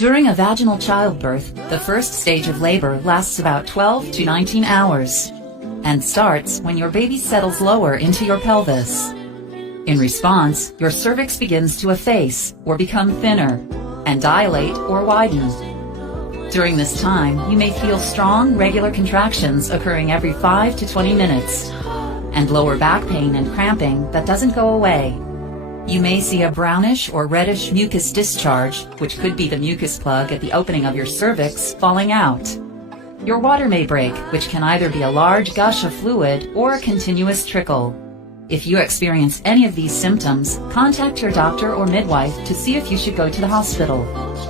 During a vaginal childbirth, the first stage of labor lasts about 12 to 19 hours and starts when your baby settles lower into your pelvis. In response, your cervix begins to efface or become thinner and dilate or widen. During this time, you may feel strong, regular contractions occurring every 5 to 20 minutes and lower back pain and cramping that doesn't go away. You may see a brownish or reddish mucus discharge, which could be the mucus plug at the opening of your cervix falling out. Your water may break, which can either be a large gush of fluid or a continuous trickle. If you experience any of these symptoms, contact your doctor or midwife to see if you should go to the hospital.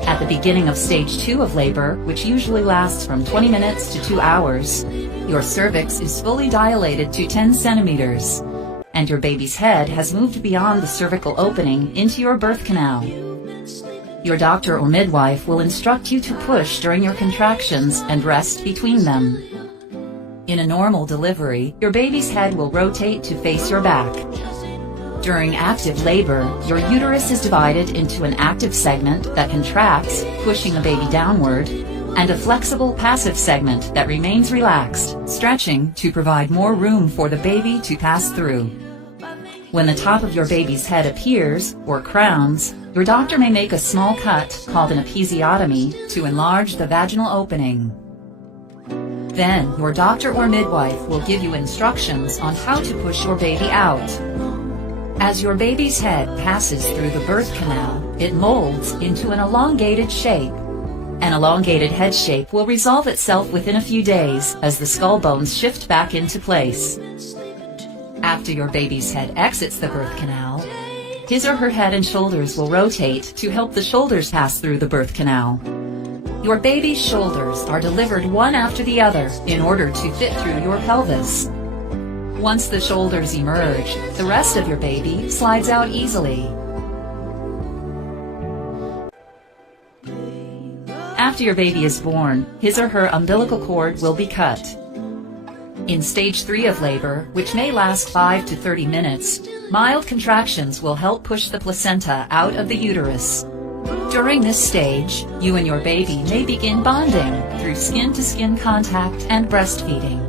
At the beginning of stage 2 of labor, which usually lasts from 20 minutes to 2 hours, your cervix is fully dilated to 10 centimeters, and your baby's head has moved beyond the cervical opening into your birth canal. Your doctor or midwife will instruct you to push during your contractions and rest between them. In a normal delivery, your baby's head will rotate to face your back. During active labor, your uterus is divided into an active segment that contracts, pushing the baby downward, and a flexible passive segment that remains relaxed, stretching to provide more room for the baby to pass through. When the top of your baby's head appears, or crowns, your doctor may make a small cut, called an episiotomy, to enlarge the vaginal opening. Then, your doctor or midwife will give you instructions on how to push your baby out. As your baby's head passes through the birth canal, it molds into an elongated shape. An elongated head shape will resolve itself within a few days as the skull bones shift back into place. After your baby's head exits the birth canal, his or her head and shoulders will rotate to help the shoulders pass through the birth canal. Your baby's shoulders are delivered one after the other in order to fit through your pelvis. Once the shoulders emerge, the rest of your baby slides out easily. After your baby is born, his or her umbilical cord will be cut. In stage 3 of labor, which may last 5 to 30 minutes, mild contractions will help push the placenta out of the uterus. During this stage, you and your baby may begin bonding through skin-to-skin contact and breastfeeding.